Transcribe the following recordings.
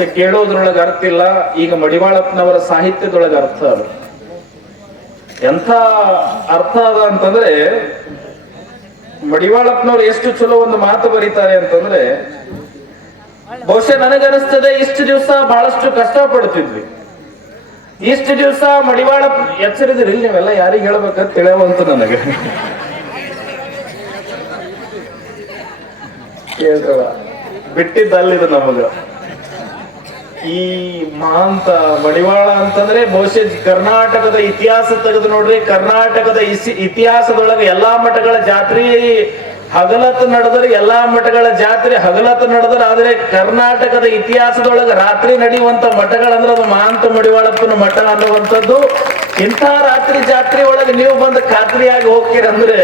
ಬಹುಶಃ ಕೇಳೋದ್ರೊಳಗ ಅರ್ಥ ಇಲ್ಲ, ಈಗ ಮಡಿವಾಳಪ್ಪನವರ ಸಾಹಿತ್ಯದೊಳಗ ಅರ್ಥ ಅದು. ಎಂಥ ಅರ್ಥ ಅದ ಅಂತಂದ್ರೆ, ಮಡಿವಾಳಪ್ಪನವ್ರು ಎಷ್ಟು ಚಲೋ ಒಂದು ಮಾತು ಬರೀತಾರೆ ಅಂತಂದ್ರೆ, ಬಹುಶಃ ನನಗನಿಸ್ತದೆ ಇಷ್ಟು ದಿವಸ ಬಹಳಷ್ಟು ಕಷ್ಟ ಪಡ್ತಿದ್ವಿ ಇಷ್ಟು ದಿವಸ ಮಡಿವಾಳ ಎಚ್ಚರಿದ್ರಿ ನೀವೆಲ್ಲ ಯಾರಿಗೆ ಹೇಳ್ಬೇಕಂತ ತಿಳಿಯವಂತ ನನಗೆ. ಬಿಟ್ಟಿದ್ದಲ್ಲಿದು ನಮಗ. ಈ ಮಹಾಂತ ಮಡಿವಾಳ ಅಂತಂದ್ರೆ ಬಹುಶಃ ಕರ್ನಾಟಕದ ಇತಿಹಾಸ ತೆಗೆದು ನೋಡ್ರಿ, ಕರ್ನಾಟಕದ ಇತಿಹಾಸದೊಳಗೆ ಎಲ್ಲಾ ಮಠಗಳ ಜಾತ್ರೆ ಹಗಲತ್ತು ನಡೆದ್ರೆ ಎಲ್ಲಾ ಮಠಗಳ ಜಾತ್ರೆ ಹಗಲತ್ತು ನಡೆದ್ರೆ, ಆದ್ರೆ ಕರ್ನಾಟಕದ ಇತಿಹಾಸದೊಳಗೆ ರಾತ್ರಿ ನಡೆಯುವಂತ ಮಠಗಳಂದ್ರೆ ಅದು ಮಹಾಂತ ಮಡಿವಾಳಪ್ಪನ ಮಠ ಅನ್ನುವಂಥದ್ದು. ಇಂಥ ರಾತ್ರಿ ಜಾತ್ರೆ ಒಳಗೆ ನೀವು ಬಂದು ಖಾತ್ರಿಯಾಗಿ ಹೋಗ್ತೀರಂದ್ರೆ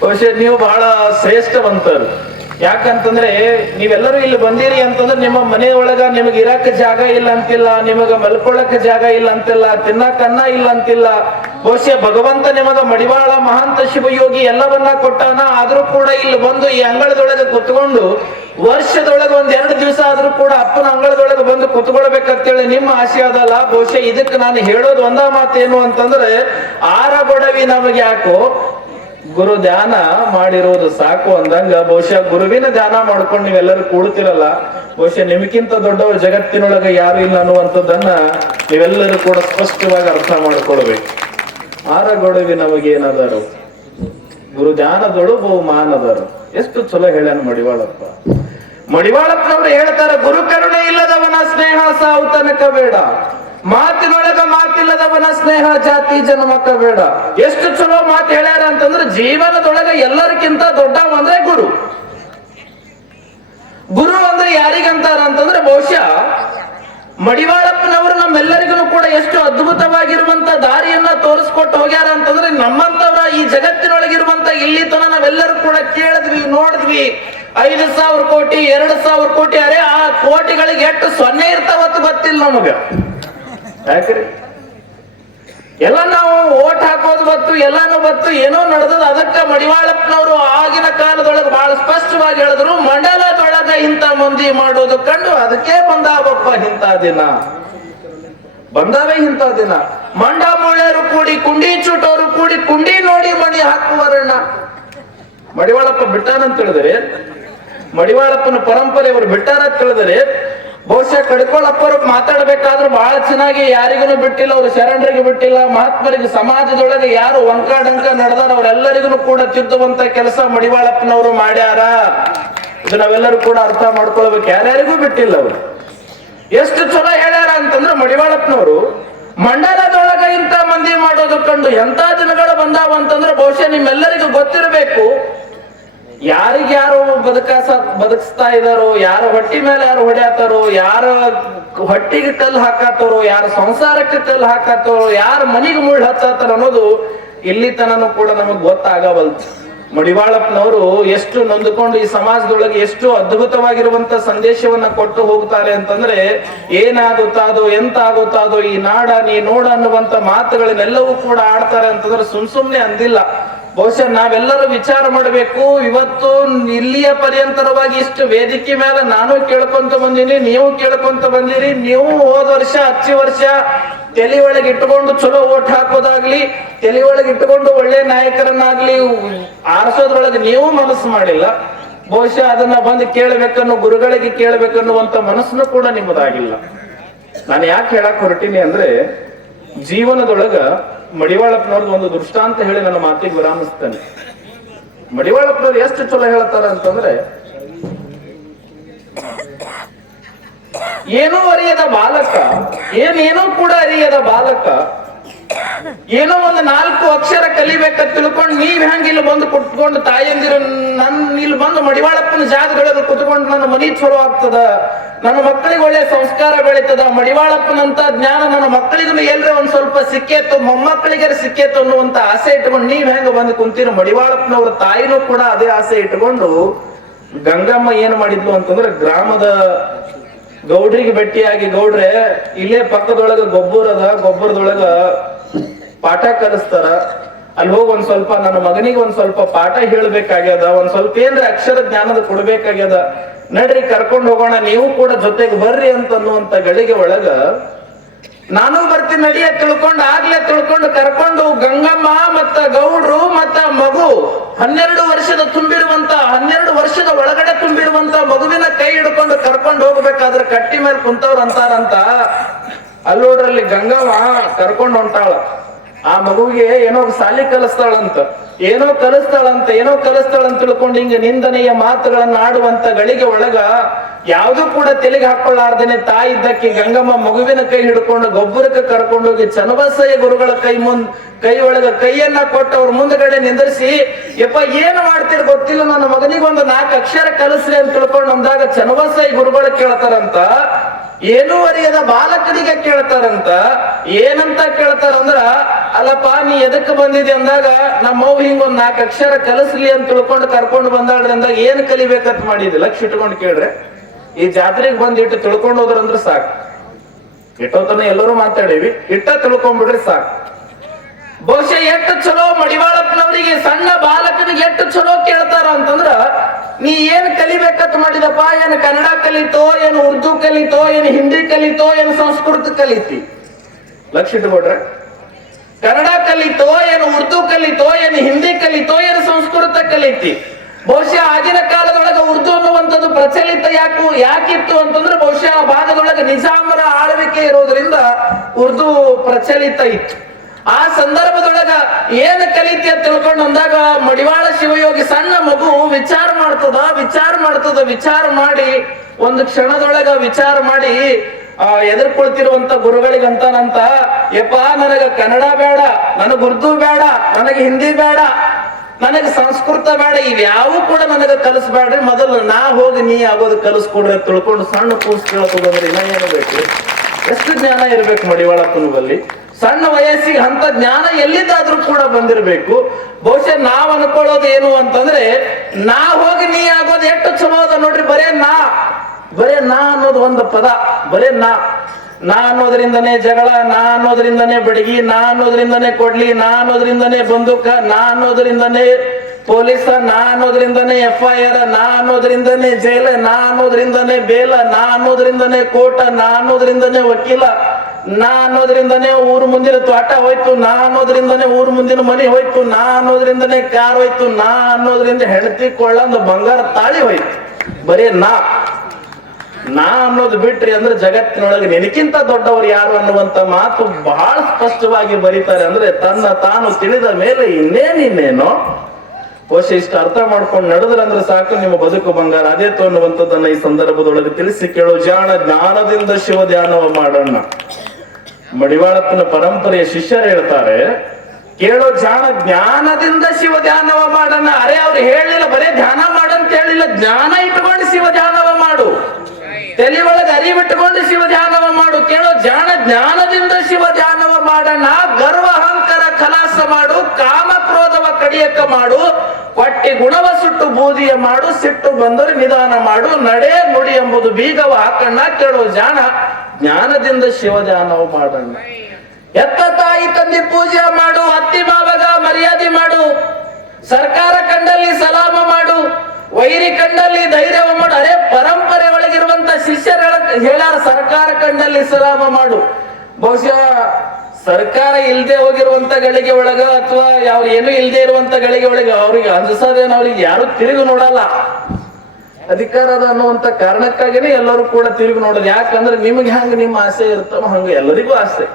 ಬಹುಶಃ ನೀವು ಬಹಳ ಶ್ರೇಷ್ಠವಂತರು. ಯಾಕಂತಂದ್ರೆ ನೀವೆಲ್ಲರೂ ಇಲ್ಲಿ ಬಂದಿರಿ ಅಂತಂದ್ರೆ ನಿಮ್ಮ ಮನೆಯೊಳಗ ನಿಮಗೆ ಇರಕ್ಕೆ ಜಾಗ ಇಲ್ಲ ಅಂತಿಲ್ಲ ನಿಮಗ ಮಲ್ಕೊಳ್ಳಕ್ ಜಾಗ ಇಲ್ಲ ಅಂತಿಲ್ಲ ತಿನ್ನಕ್ ಅನ್ನ ಇಲ್ಲ ಅಂತಿಲ್ಲ ಬಹುಶಃ ಭಗವಂತ ನಿಮಗ ಮಡಿವಾಳ ಮಹಾಂತ ಶಿವಯೋಗಿ ಎಲ್ಲವನ್ನ ಕೊಟ್ಟಾನ, ಆದ್ರೂ ಕೂಡ ಇಲ್ಲಿ ಬಂದು ಈ ಅಂಗಳದೊಳಗೆ ಕುತ್ಕೊಂಡು, ವರ್ಷದೊಳಗೆ ಒಂದ್ ಎರಡು ದಿವಸ ಆದ್ರೂ ಕೂಡ ಅಪ್ಪನ ಅಂಗಳದೊಳಗೆ ಬಂದು ಕುತ್ಕೊಳ್ಬೇಕಂತೇಳಿ ನಿಮ್ಮ ಆಸೆ ಅದಲ್ಲ. ಬಹುಶಃ ಇದಕ್ಕೆ ನಾನು ಹೇಳೋದು ಒಂದ ಮಾತೇನು ಅಂತಂದ್ರೆ, ಆರ ಗೊಡವಿ ನಮಗೆ ಯಾಕೋ ಗುರು ಧ್ಯಾನ ಮಾಡಿರೋದು ಸಾಕು ಅಂದಂಗ ಬಹುಶಃ ಗುರುವಿನ ಧ್ಯಾನ ಮಾಡ್ಕೊಂಡು ನೀವೆಲ್ಲರೂ ಕೂಡ್ತಿರಲ್ಲ ಬಹುಶಃ ನಿಮಗಿಂತ ದೊಡ್ಡವರು ಜಗತ್ತಿನೊಳಗೆ ಯಾರು ಇಲ್ಲ ಅನ್ನುವಂಥದ್ದನ್ನ ನೀವೆಲ್ಲರೂ ಕೂಡ ಸ್ಪಷ್ಟವಾಗಿ ಅರ್ಥ ಮಾಡ್ಕೊಳ್ಬೇಕು. ಗೊಡವಿ ನಮಗೇನದರು ಗುರು ಧ್ಯಾನದೊಳು ಬಹು ಮಾನದರು ಎಷ್ಟು ಚಲೋ ಹೇಳ್ಯಾನ ಮಡಿವಾಳಪ್ಪ. ಮಡಿವಾಳಪ್ಪನವರು ಹೇಳ್ತಾರೆ, ಗುರು ಕರುಣೆ ಇಲ್ಲದವನ ಸ್ನೇಹ ಸಾವು ತನಕ ಬೇಡ. ಮಾತಿನೊಳಗ ಮಾತಿಲ್ಲದವನ ಸ್ನೇಹ, ಜಾತಿ ಜನ್ಮಕ್ಕ ಬೇಡ ಎಷ್ಟು ಚಲೋ ಮಾತು ಹೇಳ್ಯಾರ ಅಂತಂದ್ರೆ ಜೀವನದೊಳಗ ಎಲ್ಲರಿಗಿಂತ ದೊಡ್ಡವ ಅಂದ್ರೆ ಗುರು. ಗುರು ಅಂದ್ರೆ ಯಾರಿಗಂತಾರ ಅಂತಂದ್ರೆ ಬಹುಶಃ ಮಡಿವಾಳಪ್ಪನವರು ನಮ್ಮೆಲ್ಲರಿಗೂ ಕೂಡ ಎಷ್ಟು ಅದ್ಭುತವಾಗಿರುವಂತ ದಾರಿಯನ್ನ ತೋರಿಸ್ಕೊಟ್ಟು ಹೋಗ್ಯಾರ ಅಂತಂದ್ರೆ ನಮ್ಮಂತವ್ರ ಈ ಜಗತ್ತಿನೊಳಗಿರುವಂತ ಇಲ್ಲಿ ತನ ನಾವೆಲ್ಲರೂ ಕೂಡ ಕೇಳಿದ್ವಿ, ನೋಡಿದ್ವಿ. ಐದು ಸಾವಿರ ಕೋಟಿ, ಎರಡು ಸಾವಿರ ಕೋಟಿ, ಅರೆ ಆ ಕೋಟಿಗಳಿಗೆ ಎಷ್ಟು ಸೊನ್ನೆ ಇರ್ತಾವತ್ತು ಗೊತ್ತಿಲ್ಲ ನಮಗ. ಯಾಕ್ರಿ? ಎಲ್ಲ ನಾವು ಓಟ್ ಹಾಕೋದು ಬತ್ತು ಎಲ್ಲಾನು ಬತ್ತು ಏನೋ ನಡೆದದ ಅದಕ್ಕ ಮಡಿವಾಳಪ್ಪನವರು ಆಗಿನ ಕಾಲದೊಳಗೆ ಬಹಳ ಸ್ಪಷ್ಟವಾಗಿ ಹೇಳಿದ್ರು, ಮಂಡಲದೊಳಗ ಇಂಥ ಮಂದಿ ಮಾಡೋದು ಕಂಡು ಅದಕ್ಕೆ ಬಂದಾವಪ್ಪ ಇಂಥ ದಿನ. ಬಂದಾವೆ ಇಂಥ ದಿನ. ಮಂಡ ಮೂಳೆಯರು ಕೂಡಿ, ಕುಂಡಿ ಚುಟೋರು ಕೂಡಿ, ಕುಂಡಿ ನೋಡಿ ಮಣಿ ಹಾಕುವರಣ್ಣ. ಮಡಿವಾಳಪ್ಪ ಬಿಟ್ಟಾನಂತ ಹೇಳಿದರೆ, ಮಡಿವಾಳಪ್ಪನ ಪರಂಪರೆ ಅವರು ಬಿಟ್ಟಾರ ಅಂತ ಹೇಳಿದರೆ ಬಹುಶಃ ಕಡ್ಕೊಳಪ್ಪರು ಮಾತಾಡ್ಬೇಕಾದ್ರೂ ಬಹಳ ಚೆನ್ನಾಗಿ ಯಾರಿಗೂ ಬಿಟ್ಟಿಲ್ಲ, ಅವ್ರು ಶರಣರಿಗೆ ಬಿಟ್ಟಿಲ್ಲ, ಮಹಾತ್ಮರಿಗೆ, ಸಮಾಜದೊಳಗೆ ಯಾರು ವಂಕಾಡಂಕ ನಡೆದಾರ ಅವರೆಲ್ಲರಿಗೂ ಕೂಡ ತಿದ್ದುವಂತ ಕೆಲಸ ಮಡಿವಾಳಪ್ಪನವರು ಮಾಡ್ಯಾರ. ಇದು ನಾವೆಲ್ಲರೂ ಕೂಡ ಅರ್ಥ ಮಾಡ್ಕೊಳ್ಬೇಕು. ಯಾರ್ಯಾರಿಗೂ ಬಿಟ್ಟಿಲ್ಲ ಅವರು. ಎಷ್ಟು ಚಲೋ ಹೇಳ್ಯಾರ ಅಂತಂದ್ರೆ ಮಡಿವಾಳಪ್ಪನವರು, ಮಂಡಲದೊಳಗ ಇಂಥ ಮಂದಿ ಮಾಡೋದು ಕಂಡು ಎಂತ ದಿನಗಳು ಬಂದಾವ ಅಂತಂದ್ರೆ ಬಹುಶಃ ನಿಮ್ಮೆಲ್ಲರಿಗೂ ಗೊತ್ತಿರಬೇಕು. ಯಾರಿಗ್ ಯಾರು ಬದುಕಾಸ ಬದುಕಿಸ್ತಾ ಇದಾರೋ ಯಾರ ಹೊಟ್ಟಿ ಮೇಲೆ ಯಾರು ಹೊಡ್ಯಾತಾರೋ, ಯಾರ ಹೊಟ್ಟಿಗೆ ಕಲ್ಲು ಹಾಕಾತಾರೋ, ಯಾರ ಸಂಸಾರಕ್ಕೆ ಕಲ್ಲು ಹಾಕಾತಾರೋ, ಯಾರ ಮನಿಗೆ ಮುಳ್ಳು ಹತ್ತಾತಾರ ಅನ್ನೋದು ಇಲ್ಲಿ ತನನು ಕೂಡ ನಮಗ್ ಗೊತ್ತಾಗವಲ್ತು ಮಡಿವಾಳಪ್ಪನವರು ಎಷ್ಟು ನೊಂದುಕೊಂಡು ಈ ಸಮಾಜದೊಳಗೆ ಎಷ್ಟು ಅದ್ಭುತವಾಗಿರುವಂತ ಸಂದೇಶವನ್ನ ಕೊಟ್ಟು ಹೋಗ್ತಾರೆ ಅಂತಂದ್ರೆ ಏನಾಗುತ್ತಾದೋ ಎಂತಾಗುತ್ತಾದೋ ಈ ನಾಡ, ನೀ ನೋಡ ಅನ್ನುವಂತ ಮಾತುಗಳನ್ನೆಲ್ಲವೂ ಕೂಡ ಆಡ್ತಾರೆ ಅಂತಂದ್ರೆ ಸುಮ್ ಸುಮ್ನೆ ಅಂದಿಲ್ಲ. ಬಹುಶಃ ನಾವೆಲ್ಲರೂ ವಿಚಾರ ಮಾಡಬೇಕು. ಇವತ್ತು ಇಲ್ಲಿಯ ಪರ್ಯಂತರವಾಗಿ ಇಷ್ಟು ವೇದಿಕೆ ಮೇಲೆ ನಾನು ಕೇಳ್ಕೊಂತ ಬಂದೀನಿ, ನೀವು ಕೇಳ್ಕೊಂತ ಬಂದಿರಿ. ನೀವು ಹೋದ ವರ್ಷ, ಹಚ್ಚಿ ವರ್ಷ ತಲೆ ಒಳಗೆ ಇಟ್ಟುಕೊಂಡು ಚಲೋ ಓಟ್ ಹಾಕೋದಾಗ್ಲಿ ತಲೆ ಒಳಗೆ ಇಟ್ಟುಕೊಂಡು ಒಳ್ಳೆ ನಾಯಕರನ್ನಾಗ್ಲಿ ಆರಿಸೋದ್ರೊಳಗೆ ನೀವು ಮನಸ್ಸು ಮಾಡಿಲ್ಲ. ಬಹುಶಃ ಅದನ್ನ ಬಂದು ಕೇಳಬೇಕನ್ನು, ಗುರುಗಳಿಗೆ ಕೇಳಬೇಕನ್ನುವಂತ ಮನಸ್ಸನ್ನು ಕೂಡ ನಿಮ್ಮದಾಗಿಲ್ಲ. ನಾನು ಯಾಕೆ ಹೇಳಕ್ ಹೊರಟೀನಿ ಅಂದ್ರೆ, ಜೀವನದೊಳಗ ಮಡಿವಾಳಪ್ಪನವ್ರದ್ದು ಒಂದು ದೃಷ್ಟಾಂತ ಹೇಳಿ ನನ್ನ ಮಾತಿಗೆ ವಿರಾಮಿಸ್ತೇನೆ. ಮಡಿವಾಳಪ್ಪನವ್ರು ಎಷ್ಟು ಚಲೋ ಹೇಳ್ತಾರ ಅಂತಂದ್ರೆ, ಏನೂ ಅರಿಯದ ಬಾಲಕ, ಏನೇನೂ ಕೂಡ ಅರಿಯದ ಬಾಲಕ ಏನೋ ಒಂದು ನಾಲ್ಕು ಅಕ್ಷರ ಕಲಿಬೇಕಂತ ತಿಳ್ಕೊಂಡು ನೀವ್ ಹೆಂಗ್ ಇಲ್ಲಿ ಬಂದು ಕುತ್ಕೊಂಡು ತಾಯಂದಿರು ನನ್ ಇಲ್ಲಿ ಬಂದು ಮಡಿವಾಳಪ್ಪನ ಜಾಗದೊಳಗೆ ಕುತ್ಕೊಂಡು ನನ್ನ ಮನಿ ಚಲೋ ಆಗ್ತದ? ನನ್ನ ಮಕ್ಕಳಿಗೆ ಒಳ್ಳೆ ಸಂಸ್ಕಾರ ಬೆಳೀತದ? ಮಡಿವಾಳಪ್ಪನಂತ ಜ್ಞಾನ ನನ್ನ ಮಕ್ಕಳಿಗೂ ಎಲ್ರೆ ಒಂದ್ ಸ್ವಲ್ಪ ಸಿಕ್ಕೇತು ಮೊಮ್ಮಕ್ಕಳಿಗೆ ಸಿಕ್ಕೇತು ಅನ್ನುವಂತ ಆಸೆ ಇಟ್ಕೊಂಡು ನೀವ್ ಹೆಂಗ ಬಂದು ಕುಂತೀರಿ? ಮಡಿವಾಳಪ್ಪನವ್ರ ತಾಯಿನೂ ಕೂಡ ಅದೇ ಆಸೆ ಇಟ್ಕೊಂಡು ಗಂಗಮ್ಮ ಏನ್ ಮಾಡಿದ್ಲು ಅಂತಂದ್ರೆ ಗ್ರಾಮದ ಗೌಡ್ರಿಗೆ ಭೇಟಿಯಾಗಿ ಗೌಡ್ರೆ, ಇಲ್ಲೇ ಪಕ್ಕದೊಳಗ ಗೊಬ್ಬರದ, ಗೊಬ್ಬರದೊಳಗ ಪಾಠ ಕಲಿಸ್ತಾರ, ಅಲ್ಲಿ ಹೋಗಿ ಒಂದ್ ಸ್ವಲ್ಪ ನನ್ನ ಮಗನಿಗೆ ಒಂದ್ ಸ್ವಲ್ಪ ಪಾಠ ಹೇಳ್ಬೇಕಾಗ್ಯದ, ಒಂದ್ ಸ್ವಲ್ಪ ಏನ್ರ ಅಕ್ಷರ ಜ್ಞಾನದ ಕೊಡ್ಬೇಕಾಗ್ಯದ, ನಡ್ರಿ ಕರ್ಕೊಂಡು ಹೋಗೋಣ, ನೀವು ಕೂಡ ಜೊತೆಗೆ ಬರ್ರಿ ಅಂತ ಅನ್ನುವಂತ ಗಳಿಗೆ ಒಳಗ ನಾನು ಬರ್ತೀನಿ ನಡಿಯ, ತಿಳ್ಕೊಂಡು ಆಗ್ಲೇ ತಿಳ್ಕೊಂಡು ಕರ್ಕೊಂಡು ಗಂಗಮ್ಮ ಮತ್ತ ಗೌಡ್ರು ಮತ್ತ ಮಗು ಹನ್ನೆರಡು ವರ್ಷದ ತುಂಬಿರುವಂತ, ಹನ್ನೆರಡು ವರ್ಷದ ಒಳಗಡೆ ತುಂಬಿರುವಂತ ಮಗುವಿನ ಕೈ ಹಿಡ್ಕೊಂಡು ಕರ್ಕೊಂಡು ಹೋಗ್ಬೇಕಾದ್ರೆ ಕಟ್ಟಿ ಮೇಲೆ ಕುಂತವ್ರು ಅಂತಾರಂತ ಅಲ್ಲೋಡ್ರಲ್ಲಿ ಗಂಗಮ್ಮ ಕರ್ಕೊಂಡು ಹೊಂಟಾಳ. ಆ ಮಗುವಿಗೆ ಏನೋ ಸಾಲಿ ಕಲಿಸ್ತಾಳಂತ. ಏನೋ ಕಲಿಸ್ತಾಳಂತ ಏನೋ ಕಲಿಸ್ತಾಳಂತ ತಿಳ್ಕೊಂಡು ಹಿಂಗ ನಿಂದನೆಯ ಮಾತುಗಳನ್ನ ಆಡುವಂತ ಗಳಿಗೆ ಒಳಗ ಯಾವುದು ಕೂಡ ತೆಲಿಗೆ ಹಾಕೊಳ್ಳಾರ್ದೇನೆ ತಾಯಿ ಇದ್ದಕ್ಕೆ ಗಂಗಮ್ಮ ಮಗುವಿನ ಕೈ ಹಿಡ್ಕೊಂಡು ಗೊಬ್ಬರಕ್ಕೆ ಕರ್ಕೊಂಡು ಹೋಗಿ ಚನ್ನಬಸಯ್ಯ ಗುರುಗಳ ಕೈ ಮುಂದ್ ಕೈ ಒಳಗ ಕೈಯನ್ನ ಕೊಟ್ಟು ಅವ್ರ ಮುಂದ್ಗಡೆ ನಿಂದರ್ಸಿ, ಯಪ್ಪ ಏನ್ ಮಾಡ್ತೀರಿ ಗೊತ್ತಿಲ್ಲ ನನ್ನ ಮಗನಿಗೆ ಒಂದು ನಾಲ್ಕು ಅಕ್ಷರ ಕಲಿಸ್ರಿ ಅಂತ ತಿಳ್ಕೊಂಡು ಅಂದಾಗ ಚನ್ನಬಸಯ್ಯ ಗುರುಗಳು ಕೇಳ್ತಾರಂತ ಏನೂ ಅರಿಯದ ಬಾಲಕನಿಗೆ ಕೇಳ್ತಾರಂತ, ಏನಂತ ಕೇಳ್ತಾರಂದ್ರ, ಅಲ್ಲಪ್ಪ ನೀ ಎದಕ್ಕೆ ಬಂದಿದೆ ಅಂದಾಗ ನಮ್ಮವ್ ಹಿಂಗ್ ಒಂದ್ ನಾಲ್ಕು ಅಕ್ಷರ ಕಲಿಸ್ಲಿ ಅಂತ ತಿಳ್ಕೊಂಡು ಕರ್ಕೊಂಡು ಬಂದಾಳ್ರಿಂದ ಏನು ಕಲಿಬೇಕಂತ ಮಾಡಿದ್ವಿ ಲಕ್ಷ ಇಟ್ಕೊಂಡು ಕೇಳ್ರೆ, ಈ ಜಾತ್ರೆಗೆ ಬಂದಿಟ್ಟು ತಿಳ್ಕೊಂಡು ಹೋದ್ರಂದ್ರ ಸಾಕು. ಇಟ್ಟೋತನ ಎಲ್ಲರೂ ಮಾತಾಡೀವಿ. ಇಟ್ಟ ತಿಳ್ಕೊಂಡ್ಬಿಡ್ರಿ ಸಾಕು. ಬಹುಶಃ ಎಷ್ಟು ಚಲೋ ಮಡಿವಾಳಪ್ಪನವರಿಗೆ ಸಣ್ಣ ಬಾಲಕನಿಗೆ ಎಷ್ಟು ಚಲೋ ಕೇಳ್ತಾರ ಅಂತಂದ್ರ, ನೀ ಏನ್ ಕಲಿಬೇಕಂತ ಮಾಡಿದಪ್ಪ? ಏನ್ ಕನ್ನಡ ಕಲಿತೋ, ಏನ್ ಉರ್ದು ಕಲಿತೋ, ಏನ್ ಹಿಂದಿ ಕಲಿತೋ, ಏನ್ ಸಂಸ್ಕೃತ ಕಲಿತಿ? ಲಕ್ಷ ಇಟ್ಕೊಡ್ರೆ ಕನ್ನಡ ಕಲಿತೋ ಏನು ಉರ್ದು ಕಲಿತೋ ಏನು ಹಿಂದಿ ಕಲಿತೋ ಏನು ಸಂಸ್ಕೃತ ಕಲಿತಿ ಬಹುಶಃ ಆಗಿನ ಕಾಲದೊಳಗೆ ಉರ್ದು ಅನ್ನುವಂಥದ್ದು ಪ್ರಚಲಿತ ಯಾಕು, ಯಾಕಿತ್ತು ಅಂತಂದ್ರೆ ಬಹುಶಃ ಆ ಭಾಗದೊಳಗೆ ನಿಜಾಮರ ಆಳ್ವಿಕೆ ಇರೋದ್ರಿಂದ ಉರ್ದು ಪ್ರಚಲಿತ ಇತ್ತು. ಆ ಸಂದರ್ಭದೊಳಗ ಏನ್ ಕಲಿತಿ ಅಂತ ತಿಳ್ಕೊಂಡು ಅಂದಾಗ ಮಡಿವಾಳ ಶಿವಯೋಗಿ ಸಣ್ಣ ಮಗು ವಿಚಾರ ಮಾಡ್ತದ ವಿಚಾರ ಮಾಡ್ತದ, ವಿಚಾರ ಮಾಡಿ, ಒಂದು ಕ್ಷಣದೊಳಗ ವಿಚಾರ ಮಾಡಿ ಎದುರ್ಕೊಳ್ತಿರುವಂತ ಗುರುಗಳಿಗಂತಾನಂತ, ಯಪ್ಪ, ನನಗ ಕನ್ನಡ ಬೇಡ, ನನಗ ಉರ್ದು ಬೇಡ, ನನಗೆ ಹಿಂದಿ ಬೇಡ, ನನಗೆ ಸಂಸ್ಕೃತ ಬೇಡ, ಇವ್ಯಾವು ಕೂಡ ನನಗ ಕಲಿಸ್ಬೇಡ್ರಿ. ಮೊದಲು ನಾ ಹೋಗಿ ನೀ ಆಗೋದು ಕಲಿಸ್ಕೊಡ್ರಿ ತಿಳ್ಕೊಂಡು ಸಣ್ಣ ಕೂಸ್ ಕೇಳ್ಕೊಂಡ್ರೆ ಇನ್ನ ಏನು ಬೇಕು? ಎಷ್ಟು ಜ್ಞಾನ ಇರ್ಬೇಕು ಮಡಿವಾಳ ಕುಲುಬಲ್ಲಿ? ಸಣ್ಣ ವಯಸ್ಸಿಗೆ ಅಂತ ಜ್ಞಾನ ಎಲ್ಲಿದ್ದಾದ್ರೂ ಕೂಡ ಬಂದಿರಬೇಕು. ಬಹುಶಃ ನಾವ್ ಅನ್ಕೊಳ್ಳೋದು ಏನು ಅಂತಂದ್ರೆ, ನಾ ಹೋಗಿ ನೀ ಆಗೋದು ಎಷ್ಟು ಚಲೋ ಅದ ನೋಡ್ರಿ ಬರೇ ನಾ. ಬರೇ ನಾ ಅನ್ನೋದು ಒಂದು ಪದ ಬರೇ ನಾ ನಾ ಅನ್ನೋದ್ರಿಂದನೇ ಜಗಳ ನಾ ಅನ್ನೋದ್ರಿಂದನೇ ಬಡಗಿ ನಾ ಅನ್ನೋದ್ರಿಂದನೇ ಕೊಡ್ಲಿ ನಾ ಅನ್ನೋದ್ರಿಂದನೇ ಬಂದೂಕ ನಾ ಅನ್ನೋದ್ರಿಂದನೇ ಪೊಲೀಸ ನಾ ಅನ್ನೋದ್ರಿಂದನೇ ಎಫ್ ಐ ಆರ್ ನಾ ಅನ್ನೋದ್ರಿಂದನೇ ಜೈಲ ನಾ ಅನ್ನೋದ್ರಿಂದನೇ ಬೇಲ ನಾ ಅನ್ನೋದ್ರಿಂದನೇ ಕೋಟ ನಾ ಅನ್ನೋದ್ರಿಂದನೇ ವಕೀಲ ನಾ ಅನ್ನೋದ್ರಿಂದನೇ ಊರು ಮುಂದಿನ ತೋಟ ಹೋಯ್ತು ನಾ ಅನ್ನೋದ್ರಿಂದನೇ ಊರ್ ಮುಂದಿನ ಮನೆ ಹೋಯ್ತು ನಾ ಅನ್ನೋದ್ರಿಂದನೇ ಕಾರ್ ಹೋಯ್ತು ನಾ ಅನ್ನೋದ್ರಿಂದ ಹೆಂಡತಿ ಕೊಳ್ಳಂದು ಬಂಗಾರ ತಾಳಿ ಹೋಯ್ತು ಬರೀ ನಾ ನಾ ಅನ್ನೋದು ಬಿಟ್ರಿ ಅಂದ್ರೆ ಜಗತ್ತಿನೊಳಗೆ ನಿನಕ್ಕಿಂತ ದೊಡ್ಡವರು ಯಾರು ಅನ್ನುವಂತ ಮಾತು ಬಹಳ ಸ್ಪಷ್ಟವಾಗಿ ಬರೀತಾರೆ ಅಂದ್ರೆ ತನ್ನ ತಾನು ತಿಳಿದ ಮೇಲೆ ಇನ್ನೇನ್ ಇನ್ನೇನೋ? ಬಹುಶಃ ಇಷ್ಟು ಅರ್ಥ ಮಾಡ್ಕೊಂಡು ನಡೆದ್ರಂದ್ರೆ ಸಾಕು ನಿಮ್ಮ ಬದುಕು ಬಂಗಾರ. ಅದೇ ಅನ್ನುವಂಥದ್ದನ್ನ ಈ ಸಂದರ್ಭದೊಳಗೆ ತಿಳಿಸಿ ಕೇಳೋ. ಜಾಣ ಜ್ಞಾನದಿಂದ ಶಿವ ಧ್ಯಾನವ ಮಾಡೋಣ. ಮಡಿವಾಳಪ್ಪನ ಪರಂಪರೆಯ ಶಿಷ್ಯರು ಹೇಳ್ತಾರೆ, ಕೇಳೋ ಜಾಣ ಜ್ಞಾನದಿಂದ ಶಿವ ಧ್ಯಾನವ ಮಾಡೋಣ. ಅರೆ ಅವ್ರು ಹೇಳಿಲ್ಲ, ಬರೇ ಧ್ಯಾನ ಮಾಡಂತ ಹೇಳಿಲ್ಲ. ಜ್ಞಾನ ಇಟ್ಕೊಂಡು ಶಿವ ಧ್ಯಾನವ ಮಾಡು. ತಲೆ ಒಳಗೆ ಅರಿವಿಟ್ಟುಕೊಂಡು ಶಿವ ಧ್ಯಾನವ ಮಾಡು. ಕೇಳೋ ಜಾಣ ಜ್ಞಾನದಿಂದ ಶಿವ ಧ್ಯಾನವ ಮಾಡೋಣ. ಗರ್ವ ಅಹಂಕಾರ ಖಲಾಸ ಮಾಡು. ಕಾಮ ಕ್ರೋಧವ ಕಡಿಯಕ್ಕ ಮಾಡು. ಹೊಟ್ಟೆ ಗುಣವ ಸುಟ್ಟು ಬೂದಿಯ ಮಾಡು. ಸಿಟ್ಟು ಬಂದರೆ ನಿಧಾನ ಮಾಡು. ನಡೆ ನುಡಿ ಎಂಬುದು ಬೀಗವ ಹಾಕಣ್ಣ. ಕೇಳೋ ಜಾಣ ಜ್ಞಾನದಿಂದ ಶಿವ ಧ್ಯಾನವ ಮಾಡೋಣ ಎತ್ತ ತಾಯಿ ತಂದೆ ಪೂಜೆ ಮಾಡು. ಅತ್ತಿ ಮಾವಗ ಮರ್ಯಾದೆ ಮಾಡು. ಸರ್ಕಾರ ಕಂಡಲ್ಲಿ ಸಲಾಮ ಮಾಡು. ವೈರಿ ಕಂಡಲ್ಲಿ ಧೈರ್ಯವ ಮಾಡು. ಅರೆ ಪರಂಪರೆ ಒಳಗಿರುವಂತ ಶಿಷ್ಯರ ಹೇಳಾರ ಸರ್ಕಾರ ಕಂಡಲ್ಲಿ ಸಲಾಮ ಮಾಡು. ಬಹುಶಃ ಸರ್ಕಾರ ಇಲ್ದೆ ಹೋಗಿರುವಂತ ಗಳಿಗೆ ಒಳಗ ಅಥವಾ ಯಾವ ಏನು ಇಲ್ದೆ ಇರುವಂತ ಗಳಿಗೆ ಒಳಗ ಅವ್ರಿಗೆ ಅನ್ಸದೇನು ಅವ್ರಿಗೆ ಯಾರು ತಿರುಗಿ ನೋಡಲ್ಲ. ಅದ ಅನ್ನುವಂತ ಕಾರಣಕ್ಕಾಗಿನೇ ಎಲ್ಲರೂ ಕೂಡ ತಿರುಗಿ ನೋಡೋದು. ಯಾಕಂದ್ರೆ ನಿಮ್ಗೆ ಹಂಗ ನಿಮ್ಮ ಆಸೆ ಇರ್ತಾವ ಹಂಗ ಎಲ್ಲರಿಗೂ ಆಸೆ.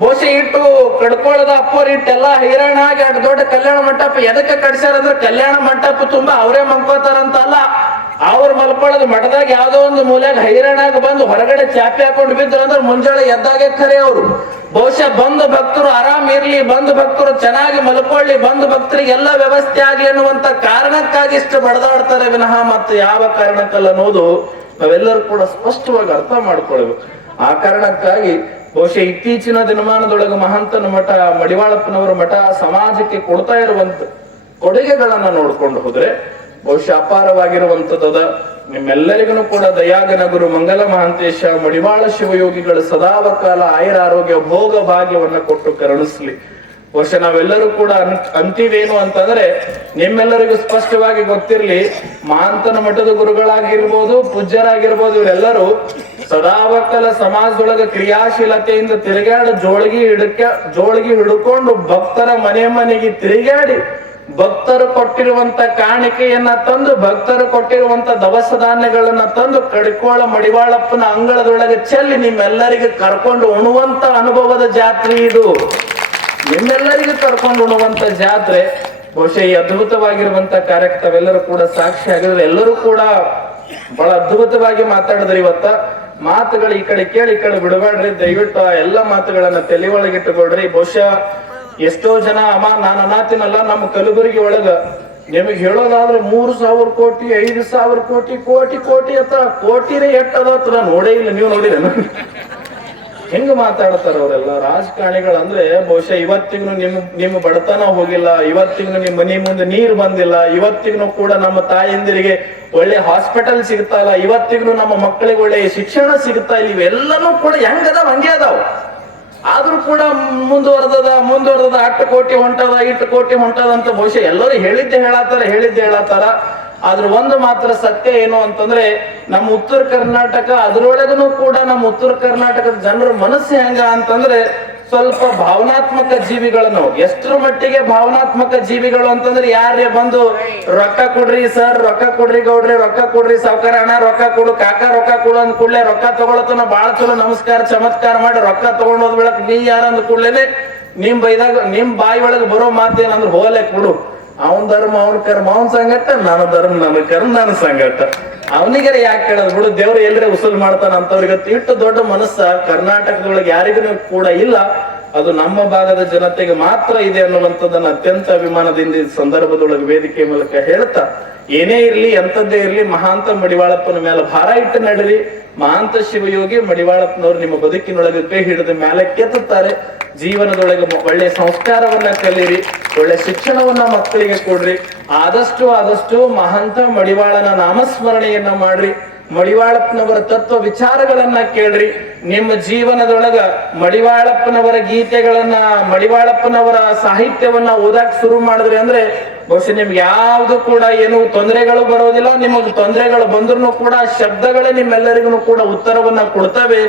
ಬಹುಶಃ ಇಟ್ಟು ಕಡ್ಕೊಳ್ಳೋದ ಅಪ್ಪೋರ್ ಇಟ್ಟೆಲ್ಲ ಹೈರಾಣ ಆಗಿ ಅಟ್ ದೊಡ್ಡ ಕಲ್ಯಾಣ ಮಂಟಪ ಎದಕ್ಕೆ ಕಟ್ಸ್ಯಾರ ಅಂದ್ರೆ ಕಲ್ಯಾಣ ಮಂಟಪ ತುಂಬಾ ಅವರೇ ಮಂಕೋತಾರಂತಲ್ಲ ಅವ್ರು ಮಲ್ಕೊಳ್ಳೋದು ಮಠದಾಗ ಯಾವ್ದೋ ಒಂದು ಮೂಲೆಗೆ ಹೈರಾಣಾಗ ಬಂದು ಹೊರಗಡೆ ಚಾಪಿ ಹಾಕೊಂಡು ಬಿದ್ರು ಅಂದ್ರೆ ಮುಂಜಾನೆ ಎದ್ದಾಗೆ ಖರೆ ಅವರು. ಬಹುಶಃ ಬಂದು ಭಕ್ತರು ಆರಾಮ್ ಇರ್ಲಿ, ಬಂದು ಭಕ್ತರು ಚೆನ್ನಾಗಿ ಮಲ್ಕೊಳ್ಳಿ, ಬಂದು ಭಕ್ತರಿಗೆ ಎಲ್ಲ ವ್ಯವಸ್ಥೆ ಆಗ್ಲಿ ಅನ್ನುವಂತ ಕಾರಣಕ್ಕಾಗಿ ಇಷ್ಟು ಬಡದಾಡ್ತಾರೆ ವಿನಃ, ಮತ್ತು ಯಾವ ಕಾರಣಕ್ಕಲ್ಲ ಅನ್ನೋದು ನಾವೆಲ್ಲರೂ ಕೂಡ ಸ್ಪಷ್ಟವಾಗಿ ಅರ್ಥ ಮಾಡ್ಕೊಳ್ಬೇಕು. ಆ ಕಾರಣಕ್ಕಾಗಿ ಬಹುಶಃ ಇತ್ತೀಚಿನ ದಿನಮಾನದೊಳಗೆ ಮಹಂತನ ಮಠ, ಮಡಿವಾಳಪ್ಪನವರ ಮಠ ಸಮಾಜಕ್ಕೆ ಕೊಡ್ತಾ ಇರುವಂತ ಕೊಡುಗೆಗಳನ್ನ ನೋಡ್ಕೊಂಡು ಹೋದ್ರೆ ಬಹುಶಃ ಅಪಾರವಾಗಿರುವಂತದ ನಿಮ್ಮೆಲ್ಲರಿಗೂ ಕೂಡ ದಯಾಗನ ಗುರು ಮಂಗಲ ಮಹಾಂತೇಶ, ಮಡಿವಾಳ ಶಿವಯೋಗಿಗಳು ಸದಾವಕಾಲ ಆಯುರ ಆರೋಗ್ಯ ಭೋಗ ಭಾಗ್ಯವನ್ನ ಕೊಟ್ಟು ಕರುಣಿಸ್ಲಿ. ಬಹುಶಃ ನಾವೆಲ್ಲರೂ ಕೂಡ ಅನ್- ಅಂತೀವೇನು ಅಂತಂದ್ರೆ ನಿಮ್ಮೆಲ್ಲರಿಗೂ ಸ್ಪಷ್ಟವಾಗಿ ಗೊತ್ತಿರ್ಲಿ ಮಾಂತನ ಮಠದ ಗುರುಗಳಾಗಿರ್ಬೋದು, ಪೂಜ್ಯರಾಗಿರ್ಬೋದು, ಇವರೆಲ್ಲರೂ ಸದಾವಕಲ ಸಮಾಜದೊಳಗ ಕ್ರಿಯಾಶೀಲತೆಯಿಂದ ತಿರುಗಾಡ ಜೋಳಿಗೆ ಹಿಡಕ, ಜೋಳಿಗೆ ಹಿಡ್ಕೊಂಡು ಭಕ್ತರ ಮನೆ ಮನೆಗೆ ತಿರುಗಾಡಿ ಭಕ್ತರು ಕೊಟ್ಟಿರುವಂತ ಕಾಣಿಕೆಯನ್ನ ತಂದು, ಭಕ್ತರು ಕೊಟ್ಟಿರುವಂತ ದವಸ ಧಾನ್ಯಗಳನ್ನ ತಂದು ಕಡಿಕೋಳ ಮಡಿವಾಳಪ್ಪನ ಅಂಗಳದೊಳಗೆ ಚೆಲ್ಲಿ ನಿಮ್ಮೆಲ್ಲರಿಗೆ ಕರ್ಕೊಂಡು ಉಣುವಂತ ಅನುಭವದ ಜಾತ್ರೆ ಇದು. ನಿಮ್ಮೆಲ್ಲರಿಗೂ ಕರ್ಕೊಂಡು ಉಣುವಂತ ಜಾತ್ರೆ ಬಹುಶಃ ಈ ಅದ್ಭುತವಾಗಿರುವಂತ ಕಾರ್ಯಕ್ಕೆ ತಾವೆಲ್ಲರೂ ಕೂಡ ಸಾಕ್ಷಿ ಆಗಿದ್ರೆ ಎಲ್ಲರೂ ಕೂಡ ಬಹಳ ಅದ್ಭುತವಾಗಿ ಮಾತಾಡಿದ್ರಿ ಇವತ್ತ. ಮಾತುಗಳು ಈ ಕಡೆ ಕೇಳಿ ಈ ಕಡೆ ಬಿಡಬೇಡ್ರಿ, ದಯವಿಟ್ಟು ಆ ಎಲ್ಲ ಮಾತುಗಳನ್ನ ತಲೆ ಒಳಗಿಟ್ಟುಕೊಡ್ರಿ. ಬಹುಶಃ ಎಷ್ಟೋ ಜನ, ಅಮ್ಮ, ನಾನು ಅನಾತಿನಲ್ಲ ನಮ್ಮ ಕಲಬುರಗಿ ಒಳಗ. ನಿಮಗೆ ಹೇಳೋದಾದ್ರೆ ಮೂರು ಸಾವಿರ ಕೋಟಿ, ಐದು ಸಾವಿರ ಕೋಟಿ ಕೋಟಿ ಕೋಟಿ ಅಂತ ಕೋಟಿನೇ ಎಟ್ಟದ ನೋಡೇ ಇಲ್ಲ. ನೀವು ನೋಡಿರೇನು? ಹೆಂಗ ಮಾತಾಡ್ತಾರ ಅವರೆಲ್ಲ? ರಾಜಕಾರಣಿಗಳಂದ್ರೆ ಬಹುಶಃ ಇವತ್ತಿಗೂ ನಿಮ್ ನಿಮ್ಮ ಬಡತನ ಹೋಗಿಲ್ಲ ಇವತ್ತಿಗೂ ನಿಮ್ ಮನೆ ಮುಂದೆ ನೀರು ಬಂದಿಲ್ಲ ಇವತ್ತಿಗೂ ಕೂಡ ನಮ್ಮ ತಾಯಂದಿರಿಗೆ ಒಳ್ಳೆ ಹಾಸ್ಪಿಟಲ್ ಸಿಗ್ತಾ ಇಲ್ಲ ಇವತ್ತಿಗೂ ನಮ್ಮ ಮಕ್ಕಳಿಗೆ ಒಳ್ಳೆ ಶಿಕ್ಷಣ ಸಿಗ್ತಾ ಇಲ್ಲ, ಇವೆಲ್ಲನೂ ಕೂಡ ಹೆಂಗದಾವ ಹಂಗೆ ಅದಾವ. ಆದ್ರೂ ಕೂಡ ಮುಂದುವರೆದ ಮುಂದುವರೆದ ಅಟ್ಟು ಕೋಟಿ ಹೊಂಟದ ಇಟ್ಟು ಕೋಟಿ ಹೊಂಟದ ಅಂತ ಬಹುಶಃ ಎಲ್ಲರೂ ಹೇಳಿದ್ದೆ ಹೇಳತ್ತಾರ ಹೇಳಿದ್ದೆ ಹೇಳತ್ತಾರ. ಆದ್ರ ಒಂದು ಮಾತ್ರ ಸತ್ಯ ಏನು ಅಂತಂದ್ರೆ ನಮ್ಮ ಉತ್ತರ ಕರ್ನಾಟಕ ಅದರೊಳಗೂ ಕೂಡ ನಮ್ಮ ಉತ್ತರ ಕರ್ನಾಟಕದ ಜನರ ಮನಸ್ಸು ಹೆಂಗ ಅಂತಂದ್ರೆ ಸ್ವಲ್ಪ ಭಾವನಾತ್ಮಕ ಜೀವಿಗಳನ್ನು. ಎಷ್ಟರ ಮಟ್ಟಿಗೆ ಭಾವನಾತ್ಮಕ ಜೀವಿಗಳು ಅಂತಂದ್ರೆ ಯಾರೇ ಬಂದು ರೊಕ್ಕ ಕೊಡ್ರಿ ಸರ್, ರೊಕ್ಕ ಕೊಡ್ರಿ ಗೌಡ್ರಿ, ರೊಕ್ಕ ಕೊಡ್ರಿ ಸಾವುಕಾರ ಅಣ್ಣ, ರೊಕ್ಕ ಕೊಡು, ಕಾಕ ರೊಕ್ಕ ಕೊಡು ಅಂದ್ ಕೂಡ್ಲೆ ರೊಕ್ಕ ತಗೊಳತನ ಬಾಳ ಚಲೋ ನಮಸ್ಕಾರ, ಚಮತ್ಕಾರ ಮಾಡಿ ರೊಕ್ಕ ತಗೊಂಡೋದ್ ಬೆಳಕ್ ನೀ ಯಾರ ಅಂದ್ ಕೂಡ್ಲೇನೆ ನಿಮ್ ಬೈದಾಗ, ನಿಮ್ ಬಾಯಿ ಒಳಗೆ ಬರೋ ಮಾತೇನಂದ್ರೆ ಹೋಲೆ ಕೊಡು. ಅವನ್ ಧರ್ಮ, ಅವನ ಕರ್ಮ, ಅವನ್ ಸಂಗಟ, ನನ್ನ ಧರ್ಮ, ನನ್ನ ಕರ್ಮ, ನನ್ನ ಸಂಗಟ. ಅವನಿಗೆ ಯಾಕೆ ಕೇಳೋದು? ಬಿಡು, ದೇವ್ರು ಎಲ್ಲರೇ ಉಸುಲ್ ಮಾಡ್ತಾನ ಅಂತವ್ರಿಗೆ ಇಟ್ಟು ದೊಡ್ಡ ಮನಸ್ಸ ಕರ್ನಾಟಕದೊಳಗೆ ಯಾರಿಗೂ ಕೂಡ ಇಲ್ಲ. ಅದು ನಮ್ಮ ಭಾಗದ ಜನತೆಗೆ ಮಾತ್ರ ಇದೆ ಅನ್ನುವಂಥದ್ದನ್ನ ಅತ್ಯಂತ ಅಭಿಮಾನದಿಂದ ಸಂದರ್ಭದೊಳಗೆ ವೇದಿಕೆ ಮೂಲಕ ಹೇಳ್ತಾ, ಏನೇ ಇರ್ಲಿ, ಎಂಥದ್ದೇ ಇರ್ಲಿ, ಮಹಾಂತ ಮಡಿವಾಳಪ್ಪನ ಮೇಲೆ ಭಾರ ಇಟ್ಟು ನಡೀರಿ. ಮಹಾಂತ ಶಿವಯೋಗಿ ಮಡಿವಾಳಪ್ಪನವರು ನಿಮ್ಮ ಬದುಕಿನೊಳಗೆ ಕೈ ಹಿಡಿದ ಮೇಲೆ ಕೆತ್ತುತ್ತಾರೆ ಜೀವನದೊಳಗೆ ಒಳ್ಳೆ ಸಂಸ್ಕಾರವನ್ನ ಕಲಿಯಿರಿ ಒಳ್ಳೆ ಶಿಕ್ಷಣವನ್ನ ಮಕ್ಕಳಿಗೆ ಕೊಡ್ರಿ, ಆದಷ್ಟು ಆದಷ್ಟು ಮಹಂತ ಮಡಿವಾಳನ ನಾಮಸ್ಮರಣೆಯನ್ನ ಮಾಡ್ರಿ, ಮಡಿವಾಳಪ್ಪನವರ ತತ್ವ ವಿಚಾರಗಳನ್ನ ಕೇಳ್ರಿ, ನಿಮ್ಮ ಜೀವನದೊಳಗ ಮಡಿವಾಳಪ್ಪನವರ ಗೀತೆಗಳನ್ನ, ಮಡಿವಾಳಪ್ಪನವರ ಸಾಹಿತ್ಯವನ್ನ ಓದಾಕ್ ಶುರು ಮಾಡಿದ್ರಿ ಅಂದ್ರೆ ಬಹುಶಃ ನಿಮ್ಗೆ ಯಾವುದು ಕೂಡ ಏನು ತೊಂದರೆಗಳು ಬರೋದಿಲ್ಲ, ನಿಮಗೆ ತೊಂದರೆಗಳು ಬಂದ್ರು ಕೂಡ, ಶಬ್ದಗಳೇ ನಿಮ್ಮೆಲ್ಲರಿಗೂ ಕೂಡ ಉತ್ತರವನ್ನ ಕೊಡ್ತವೆ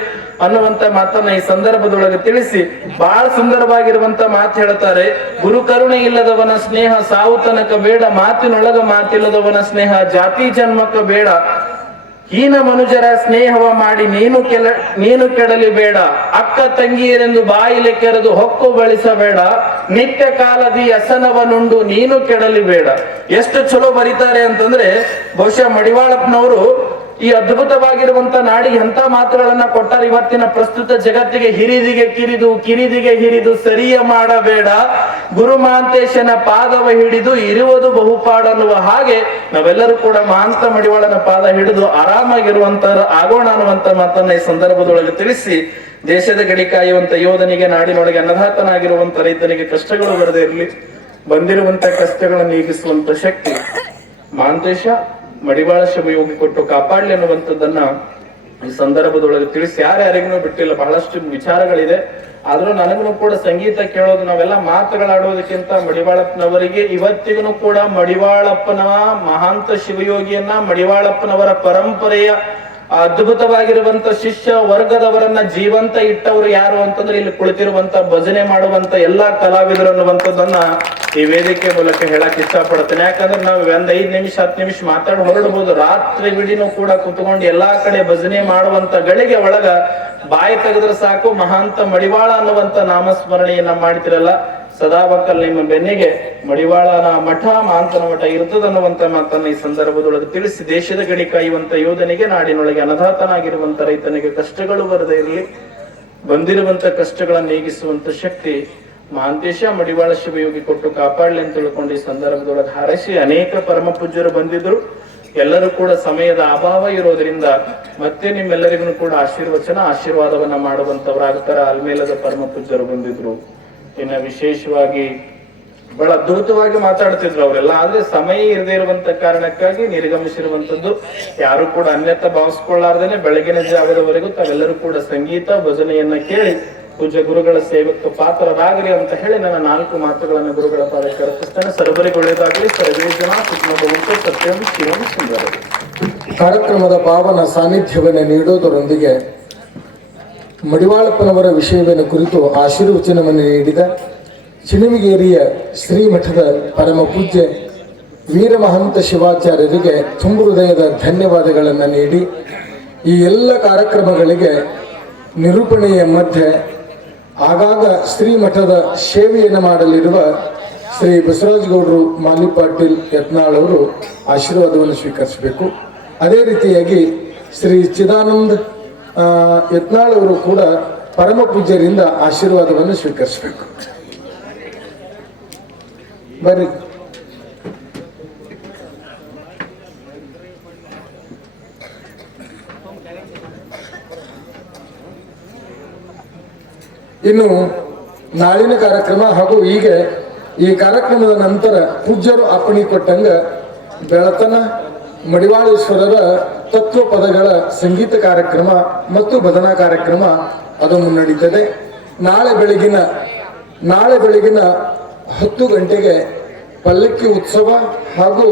ಅನ್ನುವಂತ ಮಾತನ್ನ ಈ ಸಂದರ್ಭದೊಳಗೆ ತಿಳಿಸಿ. ಬಹಳ ಸುಂದರವಾಗಿರುವಂತ ಮಾತು ಹೇಳ್ತಾರೆ, ಗುರು ಕರುಣೆ ಇಲ್ಲದವನ ಸ್ನೇಹ ಸಾವು ತನಕ ಬೇಡ, ಮಾತಿನೊಳಗ ಮಾತಿಲ್ಲದವನ ಸ್ನೇಹ ಜಾತಿ ಜನ್ಮಕ್ಕ ಬೇಡ ಹೀನ ಮನುಜರ ಸ್ನೇಹವ ಮಾಡಿ ನೀನು ಕೆಲ, ನೀನು ಕೆಡಲಿ ಬೇಡ. ಅಕ್ಕ ತಂಗಿಯರೆಂದು ಬಾಯಿಲೆ ಕೆರೆದು ಹೊಕ್ಕು ಬಳಸಬೇಡ. ನಿತ್ಯ ಕಾಲದಿ ಅಸನವನುಂಡು ನೀನು ಕೆಡಲಿ ಬೇಡ. ಎಷ್ಟು ಚಲೋ ಬರೀತಾರೆ ಅಂತಂದ್ರೆ ಬಹುಶಃ ಮಡಿವಾಳಪ್ಪನವರು ಈ ಅದ್ಭುತವಾಗಿರುವಂತ ನಾಡಿಗೆ ಎಂತ ಮಾತುಗಳನ್ನ ಕೊಟ್ಟಾರೆ ಇವತ್ತಿನ ಪ್ರಸ್ತುತ ಜಗತ್ತಿಗೆ ಹಿರಿದಿಗೆ ಕಿರಿದು, ಕಿರಿದಿಗೆ ಹಿರಿದು ಸರಿಯ ಮಾಡಬೇಡ. ಗುರು ಮಹಾಂತೇಶನ ಪಾದವ ಹಿಡಿದು ಇರುವುದು ಬಹುಪಾಡನ್ನುವ ಹಾಗೆ ನಾವೆಲ್ಲರೂ ಕೂಡ ಮಹಾಂತ ಮಡಿವಾಳನ ಪಾದ ಹಿಡಿದು ಆರಾಮಾಗಿರುವಂತ ಆಗೋಣ ಅನ್ನುವಂತ ಮಾತನ್ನ ಈ ಸಂದರ್ಭದೊಳಗೆ ತಿಳಿಸಿ ದೇಶದ ಗಡಿ ಕಾಯುವಂತ ಯೋಧನಿಗೆ, ನಾಡಿನೊಳಗೆ ಅನ್ನದಾತನಾಗಿರುವಂತ ರೈತನಿಗೆ ಕಷ್ಟಗಳು ಬರದೇ ಇರಲಿ. ಬಂದಿರುವಂತ ಕಷ್ಟಗಳನ್ನು ನೀಗಿಸುವಂತ ಶಕ್ತಿ ಮಹಾಂತೇಶ ಮಡಿವಾಳ ಶಿವಯೋಗಿ ಕೊಟ್ಟು ಕಾಪಾಡ್ಲಿ ಅನ್ನುವಂಥದ್ದನ್ನ ಈ ಸಂದರ್ಭದೊಳಗೆ ತಿಳಿಸಿ ಯಾರ್ಯಾರಿಗೂ ಬಿಟ್ಟಿಲ್ಲ, ಬಹಳಷ್ಟು ವಿಚಾರಗಳಿದೆ. ಆದ್ರೂ ನನಗೂ ಕೂಡ ಸಂಗೀತ ಕೇಳೋದು ನಾವೆಲ್ಲ ಮಾತುಗಳಾಡೋದಕ್ಕಿಂತ ಮಡಿವಾಳಪ್ಪನವರಿಗೆ ಇವತ್ತಿಗೂ ಕೂಡ ಮಡಿವಾಳಪ್ಪನ ಮಹಾಂತ ಶಿವಯೋಗಿಯನ್ನ ಮಡಿವಾಳಪ್ಪನವರ ಪರಂಪರೆಯ ಅದ್ಭುತವಾಗಿರುವಂತ ಶಿಷ್ಯ ವರ್ಗದವರನ್ನ ಜೀವಂತ ಇಟ್ಟವರು ಯಾರು ಅಂತಂದ್ರೆ ಇಲ್ಲಿ ಕುಳಿತಿರುವಂತ ಭಜನೆ ಮಾಡುವಂತ ಎಲ್ಲಾ ಕಲಾವಿದರು ಅನ್ನುವಂಥದ್ದನ್ನ ಈ ವೇದಿಕೆ ಮೂಲಕ ಹೇಳಕ್ ಇಷ್ಟಪಡ್ತೇನೆ. ಯಾಕಂದ್ರೆ ನಾವು ಒಂದ್ ಐದ್ ನಿಮಿಷ, ಹತ್ತು ನಿಮಿಷ ಮಾತಾಡಿ ಹೊರಡಬಹುದು ರಾತ್ರಿ ಬಿಡಿನೂ ಕೂಡ ಕುತ್ಕೊಂಡು ಎಲ್ಲಾ ಕಡೆ ಭಜನೆ ಮಾಡುವಂತ ಗಳಿಗೆ ಒಳಗ ಬಾಯಿ ತೆಗೆದ್ರೆ ಸಾಕು, ಮಹಾಂತ ಮಡಿವಾಳ ಅನ್ನುವಂತ ನಾಮಸ್ಮರಣೆಯನ್ನ ಮಾಡ್ತಿರಲ್ಲ. ಸದಾ ಬಕ್ಕಲ್ ನಿಮ್ಮ ಬೆನ್ನಿಗೆ ಮಡಿವಾಳನ ಮಠ ಮಾಂತನ ಮಠ ಇರ್ತದ ಅನ್ನುವಂತ ಮಾತನ್ನ ಈ ಸಂದರ್ಭದೊಳಗೆ ತಿಳಿಸಿ ದೇಶದ ಗಡಿ ಕಾಯುವಂತ ಯೋಧನಿಗೆ ನಾಡಿನೊಳಗೆ ಅನಧಾತನಾಗಿರುವಂತ ರೈತನಿಗೆ ಕಷ್ಟಗಳು ಬರದೇ ಇರಲಿ, ಬಂದಿರುವಂತ ಕಷ್ಟಗಳನ್ನು ನೀಗಿಸುವಂತ ಶಕ್ತಿ ಮಹಾಂತೇಶ ಮಡಿವಾಳ ಶಿವಯೋಗಿ ಕೊಟ್ಟು ಕಾಪಾಡಲಿ ಅಂತ ತಿಳ್ಕೊಂಡು ಈ ಸಂದರ್ಭದೊಳಗೆ ಹಾರೈಸಿ ಅನೇಕ ಪರಮ ಪೂಜ್ಯರು ಬಂದಿದ್ರು. ಎಲ್ಲರೂ ಕೂಡ ಸಮಯದ ಅಭಾವ ಇರೋದ್ರಿಂದ ಮತ್ತೆ ನಿಮ್ಮೆಲ್ಲರಿಗೂ ಕೂಡ ಆಶೀರ್ವಚನ, ಆಶೀರ್ವಾದವನ್ನ ಮಾಡುವಂತವರಾಗ್ತಾರ. ಅಲ್ಮೇಲದ ಪರಮ ಪೂಜ್ಯರು ಬಂದಿದ್ರು. ಇನ್ನ ವಿಶೇಷವಾಗಿ ಬಹಳ ಅದ್ಭುತವಾಗಿ ಮಾತಾಡ್ತಿದ್ರು ಅವರೆಲ್ಲ. ಆದ್ರೆ ಸಮಯ ಇರದೇ ಇರುವಂತ ಕಾರಣಕ್ಕಾಗಿ ನಿರ್ಗಮಿಸಿರುವಂತದ್ದು ಯಾರು ಕೂಡ ಅನ್ಯತ ಭಾವಿಸ್ಕೊಳ್ಳಾರ್ದೇನೆ ಬೆಳಗಿನ ಜಾವದವರೆಗೂ ತಾವೆಲ್ಲರೂ ಕೂಡ ಸಂಗೀತ ಭಜನೆಯನ್ನ ಕೇಳಿ ಪೂಜ್ಯ ಗುರುಗಳ ಸೇವಕ ಪಾತ್ರರಾಗಲಿ ಅಂತ ಹೇಳಿ ನನ್ನ ನಾಲ್ಕು ಮಾತುಗಳನ್ನು ಗುರುಗಳ ಪಾದಕ್ಕೆ ಅರ್ಪಿಸ್ತಾನೆ. ಸರ್ವರಿಗೆ ಒಳ್ಳೆಯದಾಗಲಿ ಸರ್ವೇ ಜನ ಸತ್ಯಂ ಶಿವಂ ಸುಂದರ. ಕಾರ್ಯಕ್ರಮದ ಪಾವನ ಸಾನ್ನಿಧ್ಯವನ್ನು ನೀಡುವುದರೊಂದಿಗೆ ಮಡಿವಾಳಪ್ಪನವರ ವಿಷಯವನ್ನು ಕುರಿತು ಆಶೀರ್ವಚನವನ್ನು ನೀಡಿದ ಚಿಣಿಮಿಗೇರಿಯ ಶ್ರೀಮಠದ ಪರಮ ಪೂಜ್ಯ ವೀರಮಹಂತ ಶಿವಾಚಾರ್ಯರಿಗೆ ತುಂಬು ಹೃದಯದ ಧನ್ಯವಾದಗಳನ್ನು ನೀಡಿ ಈ ಎಲ್ಲ ಕಾರ್ಯಕ್ರಮಗಳಿಗೆ ನಿರೂಪಣೆಯ ಮಧ್ಯೆ ಆಗಾಗ ಶ್ರೀಮಠದ ಸೇವೆಯನ್ನು ಮಾಡಲಿರುವ ಶ್ರೀ ಬಸವರಾಜಗೌಡರು ಮಾಲಿ ಪಾಟೀಲ್ ಯತ್ನಾಳ್ ಅವರು ಆಶೀರ್ವಾದವನ್ನು ಸ್ವೀಕರಿಸಬೇಕು. ಅದೇ ರೀತಿಯಾಗಿ ಶ್ರೀ ಚಿದಾನಂದ್ ಯತ್ನಾಳ್ ಅವರು ಕೂಡ ಪರಮ ಪೂಜ್ಯರಿಂದ ಆಶೀರ್ವಾದವನ್ನು ಸ್ವೀಕರಿಸಬೇಕು. ಬರ್ರಿ. ಇನ್ನು ನಾಳಿನ ಕಾರ್ಯಕ್ರಮ ಹಾಗೂ ಈಗ ಈ ಕಾರ್ಯಕ್ರಮದ ನಂತರ ಪೂಜ್ಯರು ಅಪ್ಪಣಿ ಕೊಟ್ಟಂಗ ಬೆಳತನ ಮಡಿವಾಳೇಶ್ವರರ ತತ್ವ ಪದಗಳ ಸಂಗೀತ ಕಾರ್ಯಕ್ರಮ ಮತ್ತು ಭಜನಾ ಕಾರ್ಯಕ್ರಮ ಅದು ಮುನ್ನಡೀತದೆ. ನಾಳೆ ಬೆಳಗಿನ ನಾಳೆ ಬೆಳಗಿನ ಹತ್ತು ಗಂಟೆಗೆ ಪಲ್ಲಕ್ಕಿ ಉತ್ಸವ ಹಾಗೂ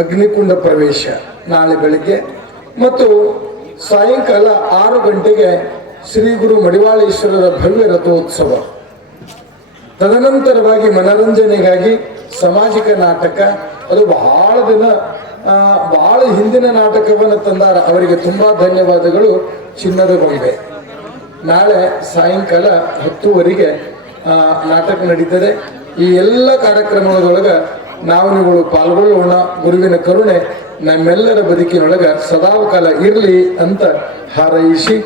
ಅಗ್ನಿಕುಂಡ ಪ್ರವೇಶ ನಾಳೆ ಬೆಳಿಗ್ಗೆ ಮತ್ತು ಸಾಯಂಕಾಲ ಆರು ಗಂಟೆಗೆ ಶ್ರೀ ಗುರು ಮಡಿವಾಳೇಶ್ವರರ ಭವ್ಯ ರಥೋತ್ಸವ. ತದನಂತರವಾಗಿ ಮನರಂಜನೆಗಾಗಿ ಸಾಮಾಜಿಕ ನಾಟಕ, ಅದು ಬಹಳ ದಿನ ಬಹಳ ಹಿಂದಿನ ನಾಟಕವನ್ನು ತಂದಾರ. ಅವರಿಗೆ ತುಂಬಾ ಧನ್ಯವಾದಗಳು. ಚಿನ್ನದ ಗೊಂಬೆ. ನಾಳೆ ಸಾಯಂಕಾಲ ಹತ್ತುವರೆಗೆ ನಾಟಕ ನಡೀತದೆ. ಈ ಎಲ್ಲ ಕಾರ್ಯಕ್ರಮದೊಳಗ ನಾವು ನೀವುಗಳು ಪಾಲ್ಗೊಳ್ಳೋಣ. ಗುರುವಿನ ಕರುಣೆ ನಮ್ಮೆಲ್ಲರ ಬದುಕಿನೊಳಗ ಸದಾಕಾಲ ಇರಲಿ ಅಂತ ಹಾರೈಸಿ